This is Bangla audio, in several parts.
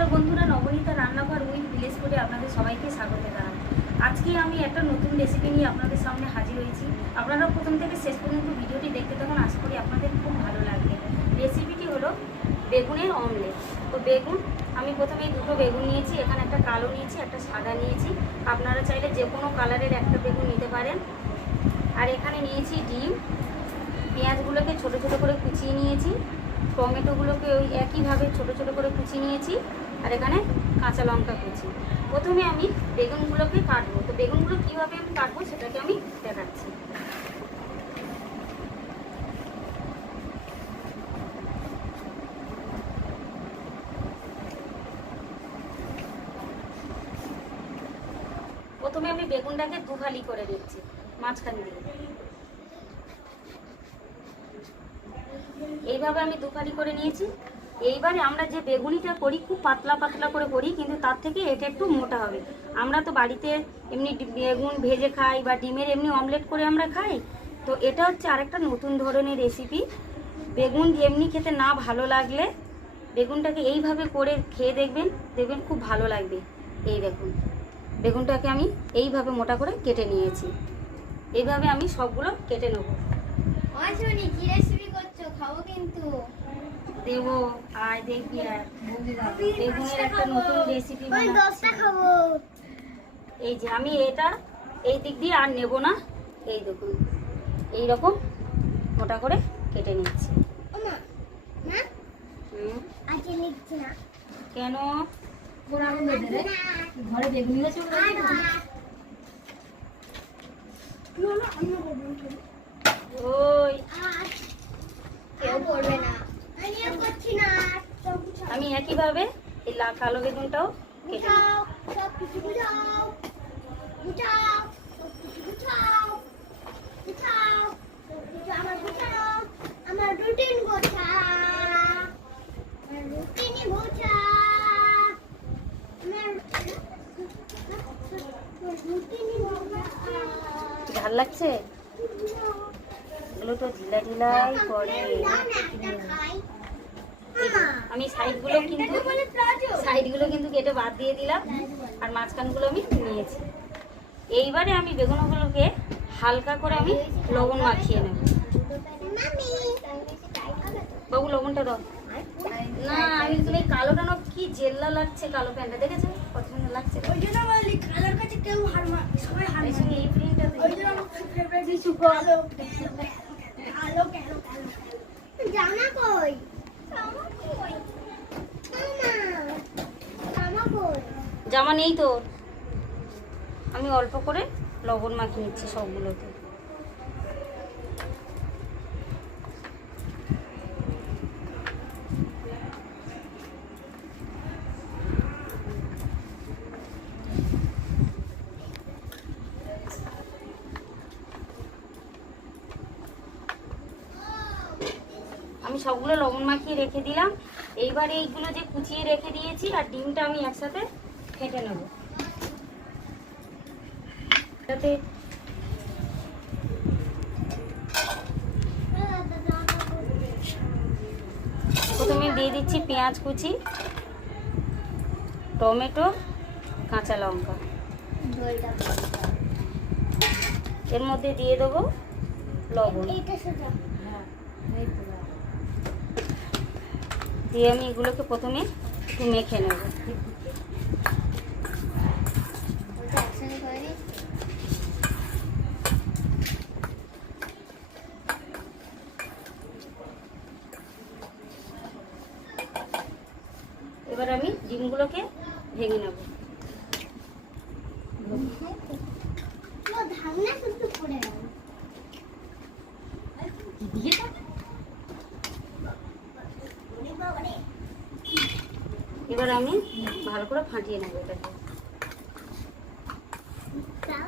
নমস্কার বন্ধুরা, নবনীতা রান্নাঘর উইথ ভিলেজ ফুডে আপনাদের সবাইকে স্বাগত জানাই। আজকে আমি একটা নতুন রেসিপি নিয়ে আপনাদের সামনে হাজির হয়েছি। আপনারা প্রথম থেকে শেষ পর্যন্ত ভিডিওটি দেখতে থাকুন, আশা করি আপনাদের খুব ভালো লাগবে। রেসিপিটি হলো বেগুনের অমলেট তো বেগুন, আমি প্রথমে দুটো বেগুন নিয়েছি, এখানে একটা কালো নিয়েছি, একটা সাদা নিয়েছি। আপনারা চাইলে যে কোনো কালারের একটা বেগুন নিতে পারেন। আর এখানে নিয়েছি ডিম। পেঁয়াজগুলোকে ছোট ছোট করে কুচিয়ে নিয়েছি। টমেটোগুলোকে ওই একইভাবে ছোট ছোট করে কুচিয়ে নিয়েছি আর এখানে কাঁচা লঙ্কা কুচি। প্রথমে আমি বেগুনগুলোকে কাটবো। তো বেগুনগুলো কীভাবে আমি কাটবো সেটাকে আমি দেখাচ্ছি। প্রথমে আমি বেগুনটাকে দুফালি করে দিচ্ছি, মাঝখান দিয়ে। এইভাবে আমি দুফালি করে নিয়েছি। এইবারে আমরা যে বেগুনিটা করি, খুব পাতলা পাতলা করে করি, কিন্তু তার থেকে এটা একটু মোটা হবে। আমরা তো বাড়িতে এমনি বেগুন ভেজে খাই বা ডিমের এমনি অমলেট করে আমরা খাই। তো এটা হচ্ছে আরেকটা নতুন ধরনের রেসিপি বেগুন এমনি খেতে না ভালো লাগলে বেগুনটাকে এইভাবে করে খেয়ে দেখবেন দেখবেন খুব ভালো লাগবে। এই দেখুন, বেগুনটাকে আমি এইভাবে মোটা করে কেটে নিয়েছি। এইভাবে আমি সবগুলো কেটে নেব। খাব কিন্তু। দেবো আয় দেখবি আর। বেগুনের একটা নতুন রেসিপি দশটা খাব। এই যে আমি এটা এই দিক দিয়ে আর নেব না। এই দেখুন এই রকম মোটা করে কেটে নিচ্ছি। কেন? ঘরে বেগুনি আছে ওই। কেউ করবে না। আমি একইভাবে এই লা কালো বেগুনটাও আমার রুটিন গোছা আমার গোছা আমার রুটিনই গোছা ঝাল লাগছে? এগুলো তো ঢিলা ঢিলাই করে। আমি সাইডগুলো কিন্তু সাইডগুলো কিন্তু কেটে বাদ দিয়ে দিলাম আর মাঝখানগুলো আমি নিয়েছি। এইবারে আমি বেগুনগুলোকে হালকা করে আমি লবণ মাখিয়ে নেব। বাবু লবণটা দাও। না আমি তুমি কালোটা না কি জেল্লা লাগছে কালো প্যান্টটা দেখেছ? কত সুন্দর লাগছে ওই জন্য বলি কালার কাছে কেউ হার সবাই হার এই এই প্রিন্টটা ওই জন্য আমার ফেভারিট কালো। জামা জামা নেই তোর। আমি অল্প করে লবণ মাখিয়ে নিচ্ছি সবগুলোতে আমি সবগুলো লবণ মাখিয়ে রেখে দিলাম এইবার এইগুলো যে কুচিয়ে রেখে দিয়েছি আর ডিমটা আমি একসাথে ফেটে নেব। যাতে প্রথমে দিয়ে দিচ্ছি পেঁয়াজ কুচি টমেটো কাঁচা লঙ্কা। এর মধ্যে দিয়ে দেবো লবণ। দিয়ে আমি এগুলোকে প্রথমে একটু মেখে নেব ওটা একসঙ্গে করে নি এবার আমি ডিমগুলোকে ভেঙে নেব ও ধান্না কিন্তু পড়ে গেল ওরে বাবা রে এবার আমি ভালো করে ফাটিয়ে নেব এটাকে দাও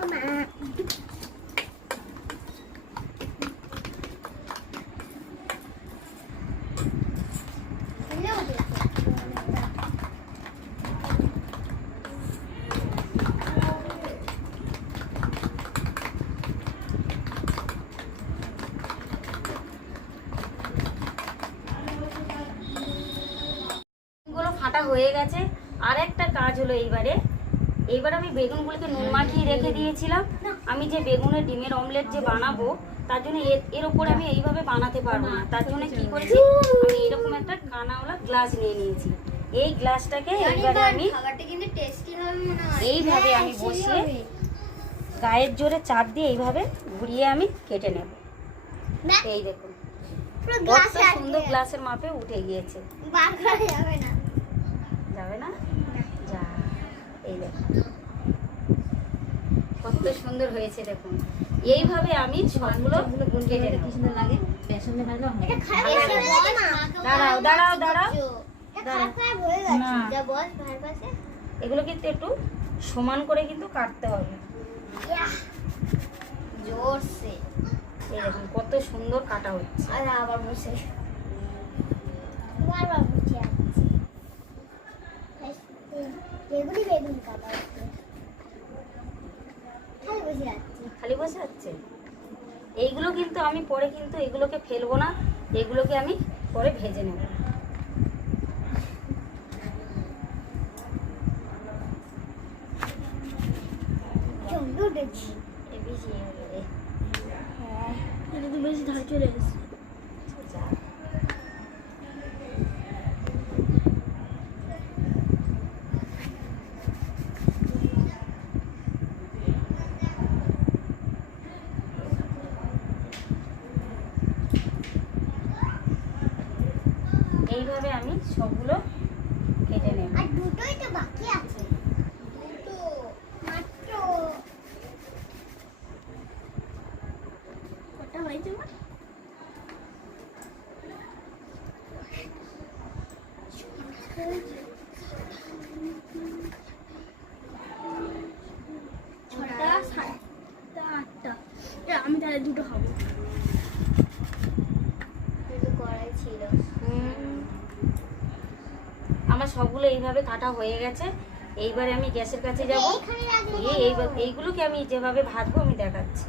আমা হ্যালো কাটা হয়ে গেছে। আর একটা কাজ হলো এইবারে। এইবার আমি বেগুনগুলোকে নুন মাখিয়ে রেখে দিয়েছিলাম। আমি যে বেগুনের ডিমের অমলেট যে বানাবো তার জন্য এর উপরে আমি এইভাবে বানাতে পারব না। তার জন্য কি করেছি আমি এরকম একটা কানাওয়ালা গ্লাস নিয়ে নিয়েছি। এই গ্লাসটাকে এইবারে আমি হয়। এইভাবে আমি হ্যাঁ, বসিয়ে গায়ের জোরে চাপ দিয়ে এইভাবে ঘুরিয়ে আমি কেটে নেব। এই দেখুন। কত সুন্দর গ্লাসের মাপে উঠে গিয়েছে। বার করা যাবে না। যাবে না? যা এই দেখুন কত সুন্দর হয়েছে দেখুন। এইভাবে আমি সবগুলো কেটে নেব। সুন্দর লাগে? বেসনে ভালো দাঁড়াও দাঁড়াও দাঁড়াও। এগুলো কিন্তু একটু সমান করে কিন্তু কাটতে হবে। জোরসে। এই দেখুন কত সুন্দর কাটা হচ্ছে। আর আবার বসে। বারবার বসে বেগুন কাটা হচ্ছে। খালি বসে যাচ্ছে খালি বসে যাচ্ছে এইগুলো কিন্তু আমি পরে কিন্তু এগুলোকে ফেলব না, এগুলোকে আমি পরে ভেজে নেব চন্দ্র দেখছি এবিসি এবারে। হ্যাঁ এটা তো বেশি ধার চলে এসেছে যা। এইভাবে আমি সবগুলো কেটে নেব আর দুটোই তো বাকি আছে দুটো মাত্র কটা হয়েছে মা ছটা সাতটা আটটা। আমি তাহলে দুটো খাব। দুটো ছিল। আমার সবগুলো এইভাবে কাটা হয়ে গেছে। এইবারে আমি গ্যাসের কাছে যাব। এইবার- এইগুলোকে আমি যেভাবে ভাজবো আমি দেখাচ্ছি।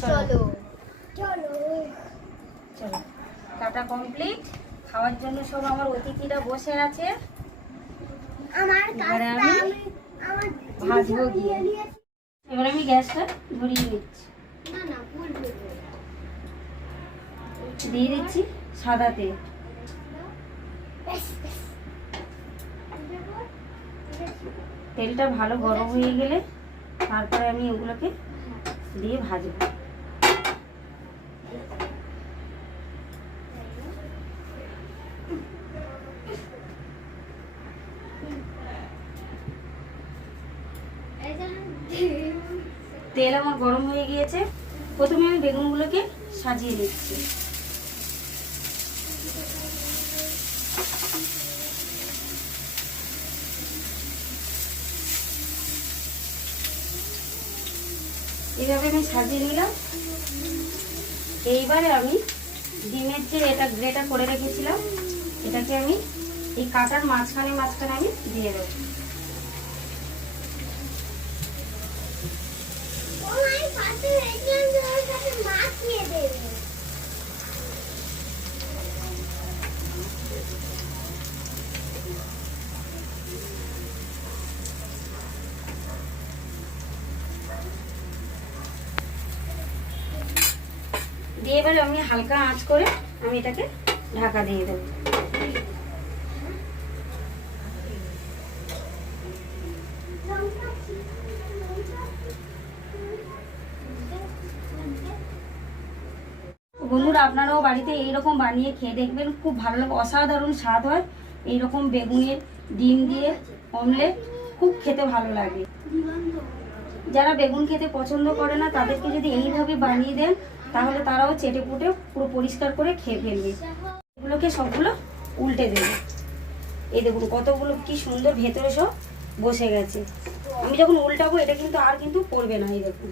চলো। চলো। চলো। কাটা কমপ্লিট। খাওয়ার জন্য সব আমার অতিথিরা বসে আছে আমার আমি ভাজবো গিয়ে। এবার আমি গ্যাসটা ধরিয়ে নিচ্ছি। দিয়ে দিচ্ছি সাদা তেল। তেলটা ভালো গরম হয়ে গেলে তারপরে আমি ওগুলোকে দিয়ে ভাজবো এই যে তেল আমার গরম হয়ে গিয়েছে। প্রথমে আমি বেগুনগুলোকে সাজিয়ে দিচ্ছি এইভাবে আমি সাজিয়ে নিলাম। এইবারে আমি ডিমের যে এটা গ্রেটা করে রেখেছিলাম, এটাকে আমি এই কাটার মাঝখানে মাঝখানে আমি দিয়ে দেবো ও আমি পাশে রেখেছিলাম যে ওর সাথে মাখিয়ে দেবে দিয়ে এবারে আমি হালকা আঁচ করে আমি এটাকে ঢাকা দিয়ে দেবো। বন্ধুরা, আপনারাও বাড়িতে এইরকম বানিয়ে খেয়ে দেখবেন, খুব ভালো লাগে। অসাধারণ স্বাদ হয় এইরকম বেগুনের ডিম দিয়ে অমলেট খুব খেতে ভালো লাগে। যারা বেগুন খেতে পছন্দ করে না, তাদেরকে যদি এইভাবে বানিয়ে দেন, তাহলে তারাও চেটে পুটে পুরো পরিষ্কার করে খেয়ে ফেলবে। এগুলোকে সবগুলো উল্টে দেবে। এই দেখুন, কতগুলো কি সুন্দর ভেতরে সব বসে গেছে। আমি যখন উল্টাবো, এটা কিন্তু আর কিন্তু পড়বে না, এই দেখুন।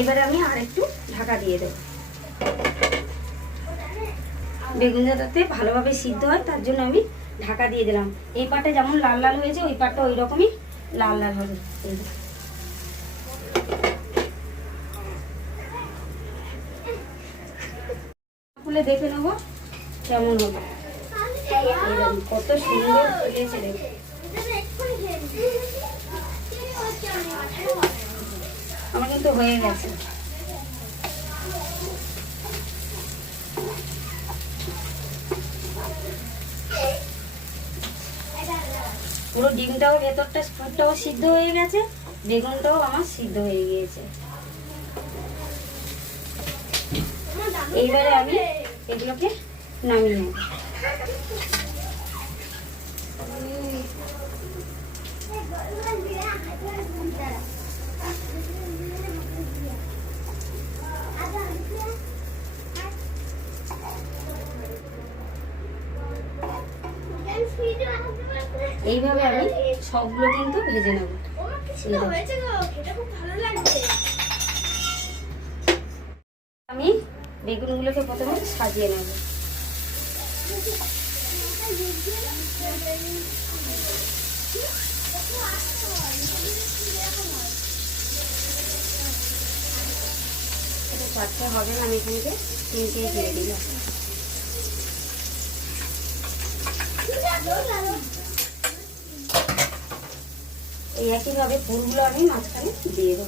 এবারে আমি আর একটু ঢাকা দিয়ে দেবো। বেগুন যাতে ভালোভাবে সিদ্ধ হয়, তার জন্য আমি ঢাকা দিয়ে দিলাম। এই পাটটা যেমন লাল লাল হয়েছে, ওই পাটটা ওই রকমই লাল লাল হবে। খুলে দেখে নেব কেমন হবে। কত সুন্দর ফুলেছে দেখো আমার কিন্তু হয়ে গেছে। পুরো ডিমটাও, ভেতরটা ফুটটাও সিদ্ধ হয়ে গেছে, বেগুনটাও আমার সিদ্ধ হয়ে গিয়েছে। এইবারে আমি এগুলোকে নামিয়ে নেব। এইভাবে আমি সবগুলো কিন্তু ভেজে নেব। আমি বেগুনগুলোকে প্রথমে সাজিয়ে নেব। হবে না, আমি এখানে তিনটে দিয়ে দিলাম। এই একইভাবে ফুলগুলো আমি মাঝখানে দিয়ে দেবো।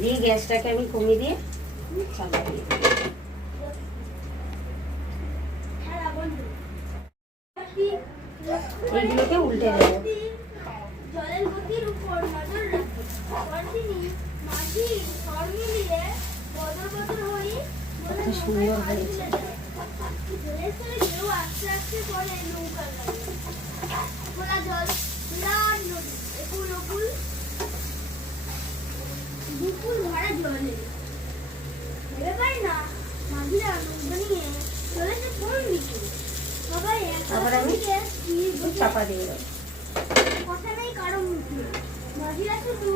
দিয়ে গ্যাসটাকে আমি কমিয়ে দিয়ে চাপা। এইগুলোকে উল্টে দেবো। কত সুন্দর হয়েছে না মাঝিরা নৌকা নিয়ে চলেছে কোন সবাই বসে চাপা দিয়ে দেবো কথা নেই কারও মুখে মাঝিরা শুধু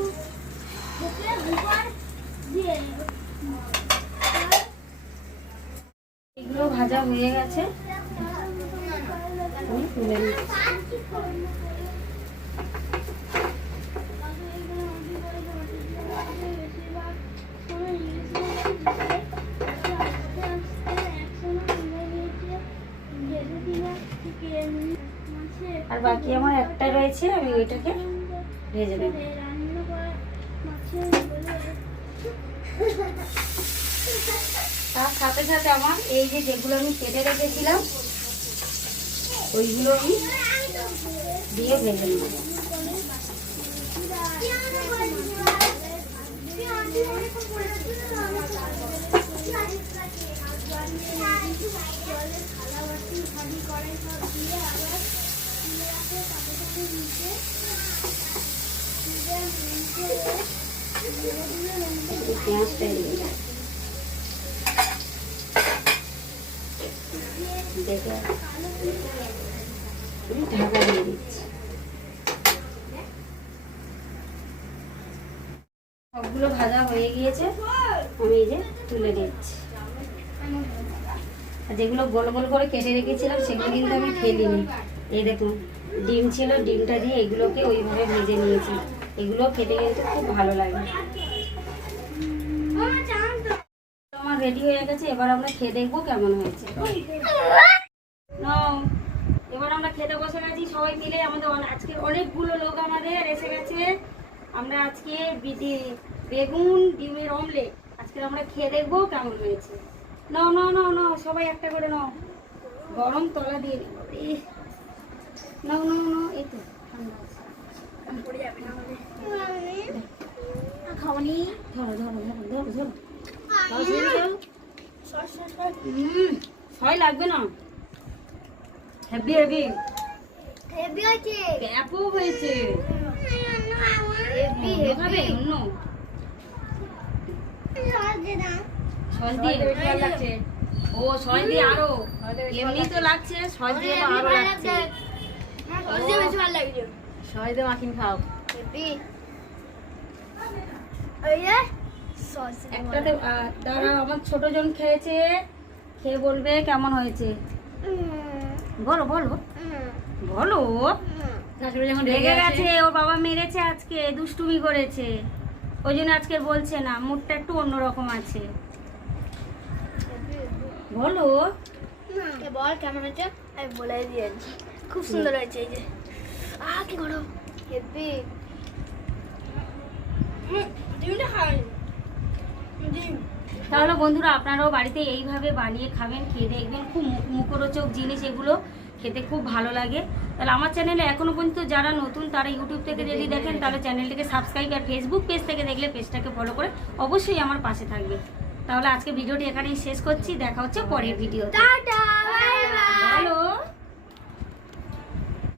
বুকে দুবার দিয়ে এগুলো ভাজা হয়ে গেছে। তুলে আর বাকি আমার একটা রয়েছে আমি ওইটাকে ভেজে নেব। তার সাথে সাথে আমার এই যে যেগুলো আমি কেটে রেখেছিলাম, ওইগুলো আমি দিয়ে ভেজে নেব। পেঁয়াজটা দিয়ে দেব। ঢাকা দিয়ে দিচ্ছি। সবগুলো ভাজা হয়ে গিয়েছে। আমি এই যে তুলে নিচ্ছি। আর যেগুলো গোল গোল করে কেটে রেখেছিলাম সেগুলো কিন্তু আমি ফেলিনি। এই দেখুন ডিম ছিল ডিমটা দিয়ে এগুলোকে ওইভাবে ভেজে নিয়েছি। এগুলো খেতে কিন্তু খুব ভালো লাগে। আমার রেডি হয়ে গেছে এবার আমরা খেয়ে দেখব কেমন হয়েছে। খেতে বসে গেছি সবাই মিলে আমাদের আজকে অনেকগুলো লোক আমাদের এসে গেছে। আমরা আজকে বেগুন ডিমের অমলেট আজকে আমরা খেয়ে দেখব কেমন হয়েছে। নাও নাও নাও নাও সবাই একটা করে নাও। গরম তলা দিয়ে নেব। নাও নাও নাও এই তো ঠান্ডা খাওয়ানি ধরো ধরো ধরো ধরো ধরো। ধরো, ধরো, ধরো। হুম ভয় লাগবে না। হেভি হেভি হেভি হয়েছে? হেভি অন্য অন্য। সস দিয়ে লাগছে। ও সস দিয়ে আরও। এমনি তো লাগছে। সস দিয়ে আরও লাগছে। সস দিয়ে বেশি ভালো লাগছে। সবাই দিয়ে মাখিন খাও। হেভি ওই একটাতে দাঁড়া আমার ছোট জন খেয়েছে। খেয়ে বলবে কেমন হয়েছে। বলো বলো। বলো। যখন রেগে গেছে ওর বাবা মেরেছে আজকে দুষ্টুমি করেছে। ওই জন্য আজকে বলছে না মুডটা একটু অন্যরকম আছে। বলো। বল কেমন হয়েছে? আমি বলে দিয়েছি। খুব সুন্দর হয়েছে এই যে। আহ কি গরম। হেপি তাহলে বন্ধুরা আপনারাও বাড়িতে এইভাবে বানিয়ে খাবেন খেয়ে দেখবেন খুব মুখ- মুখরোচক জিনিস এগুলো। খেতে খুব ভালো লাগে। তাহলে আমার চ্যানেলে এখনও পর্যন্ত যারা নতুন, তারা ইউটিউব থেকে যদি দেখেন, তাহলে চ্যানেলটিকে সাবস্ক্রাইব আর ফেসবুক পেজ থেকে দেখলে পেজটাকে ফলো করে অবশ্যই আমার পাশে থাকবে। তাহলে আজকে ভিডিওটি এখানেই শেষ করছি। দেখা হচ্ছে পরের ভিডিও টাটা!